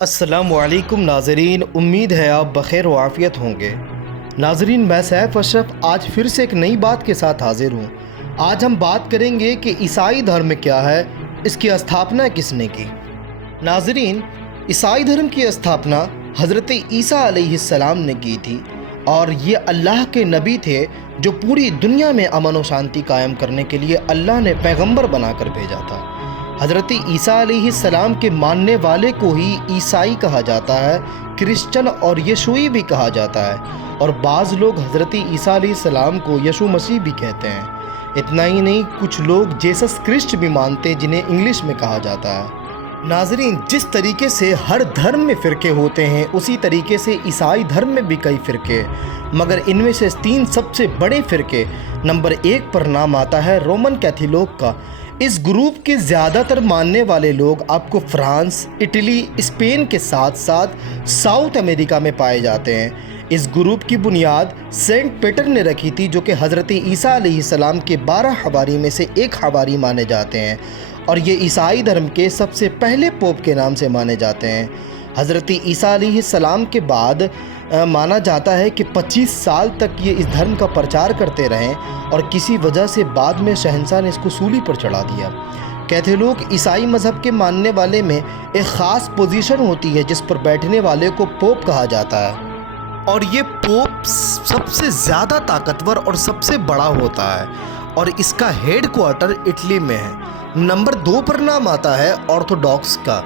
السلام علیکم ناظرین، امید ہے آپ بخیر و عافیت ہوں گے۔ ناظرین، میں سیف اشرف آج پھر سے ایک نئی بات کے ساتھ حاضر ہوں۔ آج ہم بات کریں گے کہ عیسائی دھرم کیا ہے، اس کی استھاپنا کس نے کی۔ ناظرین، عیسائی دھرم کی استھاپنا حضرت عیسیٰ علیہ السلام نے کی تھی، اور یہ اللہ کے نبی تھے جو پوری دنیا میں امن و شانتی قائم کرنے کے لیے اللہ نے پیغمبر بنا کر بھیجا تھا۔ حضرت عیسیٰ علیہ السلام کے ماننے والے کو ہی عیسائی کہا جاتا ہے، کرسچن اور یشوعی بھی کہا جاتا ہے، اور بعض لوگ حضرت عیسیٰ علیہ السلام کو یشوع مسیح بھی کہتے ہیں۔ اتنا ہی نہیں، کچھ لوگ جیسس کرسٹ بھی مانتے، جنہیں انگلش میں کہا جاتا ہے۔ ناظرین، جس طریقے سے ہر دھرم میں فرقے ہوتے ہیں، اسی طریقے سے عیسائی دھرم میں بھی کئی فرقے، مگر ان میں سے 3 سب سے بڑے فرقے۔ نمبر 1 پر نام آتا ہے رومن کیتھولک کا۔ اس گروپ کے زیادہ تر ماننے والے لوگ آپ کو فرانس، اٹلی، اسپین کے ساتھ ساتھ ساؤتھ امریکہ میں پائے جاتے ہیں۔ اس گروپ کی بنیاد سینٹ پیٹر نے رکھی تھی، جو کہ حضرت عیسیٰ علیہ السلام کے 12 حواری میں سے ایک حواری مانے جاتے ہیں، اور یہ عیسائی دھرم کے سب سے پہلے پوپ کے نام سے مانے جاتے ہیں۔ حضرت عیسیٰ علیہ السلام کے بعد مانا جاتا ہے کہ 25 سال تک یہ اس دھرم کا پرچار کرتے رہیں، اور کسی وجہ سے بعد میں شہنشاہ نے اس کو سولی پر چڑھا دیا۔ کیتھولک عیسائی مذہب کے ماننے والے میں ایک خاص پوزیشن ہوتی ہے جس پر بیٹھنے والے کو پوپ کہا جاتا ہے، اور یہ پوپ سب سے زیادہ طاقتور اور سب سے بڑا ہوتا ہے، اور اس کا ہیڈ کوارٹر اٹلی میں ہے۔ نمبر 2 پر نام آتا ہے آرتھوڈاکس کا۔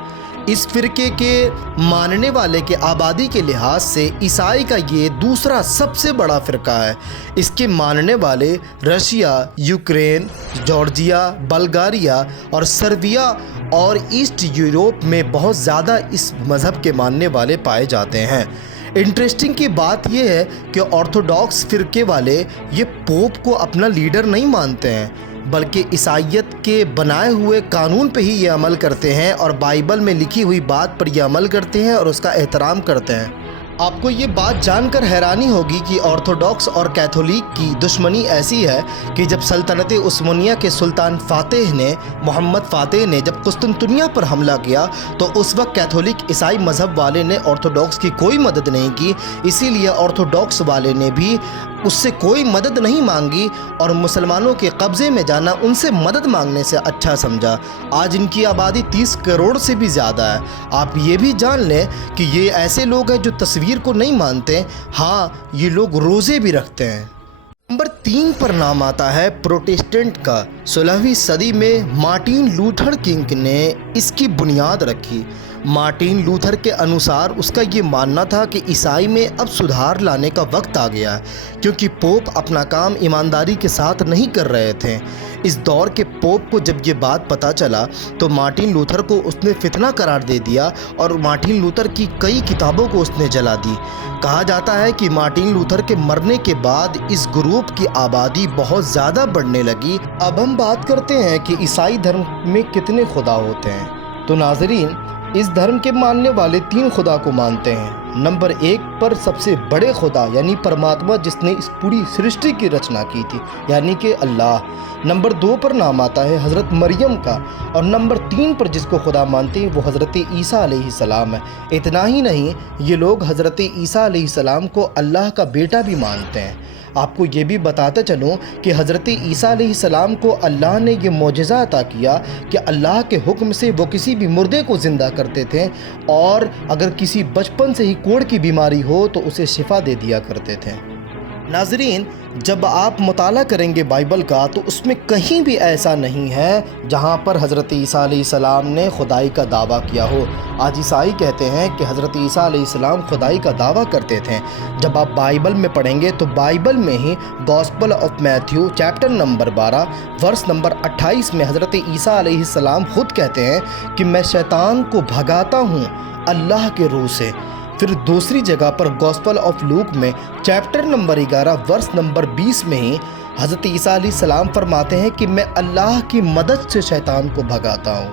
اس فرقے کے ماننے والے کے آبادی کے لحاظ سے عیسائی کا یہ دوسرا سب سے بڑا فرقہ ہے۔ اس کے ماننے والے رشیا، یوکرین، جارجیا، بلغاریہ اور سربیا اور ایسٹ یورپ میں بہت زیادہ اس مذہب کے ماننے والے پائے جاتے ہیں۔ انٹرسٹنگ کی بات یہ ہے کہ آرتھوڈاکس فرقے والے یہ پوپ کو اپنا لیڈر نہیں مانتے ہیں، بلکہ عیسائیت کے بنائے ہوئے قانون پہ ہی یہ عمل کرتے ہیں، اور بائبل میں لکھی ہوئی بات پر یہ عمل کرتے ہیں اور اس کا احترام کرتے ہیں۔ آپ کو یہ بات جان کر حیرانی ہوگی کہ آرتھوڈاکس اور کیتھولک کی دشمنی ایسی ہے کہ جب سلطنت عثمانیہ کے سلطان محمد فاتح نے جب قسطنطنیہ پر حملہ کیا، تو اس وقت کیتھولک عیسائی مذہب والے نے آرتھوڈاکس کی کوئی مدد نہیں کی، اسی لیے آرتھوڈاکس والے نے بھی اس سے کوئی مدد نہیں مانگی، اور مسلمانوں کے قبضے میں جانا ان سے مدد مانگنے سے اچھا سمجھا۔ آج ان کی آبادی 30 کروڑ سے بھی زیادہ ہے۔ آپ یہ بھی جان لیں کہ یہ ایسے لوگ ہیں جو تصویر کو نہیں مانتے، ہاں یہ لوگ روزے بھی رکھتے ہیں۔ نمبر 3 پر نام آتا ہے پروٹسٹنٹ کا۔ 16ویں صدی میں مارٹن لوتھر کنگ نے اس کی بنیاد رکھی۔ مارٹن لوتھر کے انوسار اس کا یہ ماننا تھا کہ عیسائی میں اب سدھار لانے کا وقت آ گیا ہے، کیونکہ پوپ اپنا کام ایمانداری کے ساتھ نہیں کر رہے تھے۔ اس دور کے پوپ کو جب یہ بات پتہ چلا تو مارٹن لوتھر کو اس نے فتنہ قرار دے دیا، اور مارٹن لوتھر کی کئی کتابوں کو اس نے جلا دی۔ کہا جاتا ہے کہ مارٹن لوتھر کے مرنے کے بعد اس گروپ کی آبادی بہت زیادہ بڑھنے لگی۔ اب ہم بات کرتے ہیں کہ عیسائی دھرم میں کتنے خدا ہوتے ہیں۔ تو ناظرین، اس دھرم کے ماننے والے 3 خدا کو مانتے ہیں۔ نمبر 1 پر سب سے بڑے خدا یعنی پرماتما، جس نے اس پوری سرشٹی کی رچنا کی تھی، یعنی کہ اللہ۔ نمبر 2 پر نام آتا ہے حضرت مریم کا، اور نمبر 3 پر جس کو خدا مانتے ہیں وہ حضرت عیسیٰ علیہ السلام ہے۔ اتنا ہی نہیں، یہ لوگ حضرت عیسیٰ علیہ السلام کو اللہ کا بیٹا بھی مانتے ہیں۔ آپ کو یہ بھی بتاتے چلوں کہ حضرت عیسیٰ علیہ السلام کو اللہ نے یہ معجزہ عطا کیا کہ اللہ کے حکم سے وہ کسی بھی مردے کو زندہ کرتے تھے، اور اگر کسی بچپن سے ہی کوڑ کی بیماری ہو تو اسے شفا دے دیا کرتے تھے۔ ناظرین، جب آپ مطالعہ کریں گے بائبل کا تو اس میں کہیں بھی ایسا نہیں ہے جہاں پر حضرت عیسیٰ علیہ السلام نے خدائی کا دعویٰ کیا ہو۔ آج عیسائی کہتے ہیں کہ حضرت عیسیٰ علیہ السلام خدائی کا دعویٰ کرتے تھے۔ جب آپ بائبل میں پڑھیں گے تو بائبل میں ہی gospel of Matthew chapter number 12 verse number 28 میں حضرت عیسیٰ علیہ السلام خود کہتے ہیں کہ میں شیطان کو بھگاتا ہوں اللہ کے روح سے۔ پھر دوسری جگہ پر گاسپل آف لوک میں چیپٹر نمبر 11 ورس نمبر 20 میں ہی حضرت عیسیٰ علیہ السلام فرماتے ہیں کہ میں اللہ کی مدد سے شیطان کو بھگاتا ہوں۔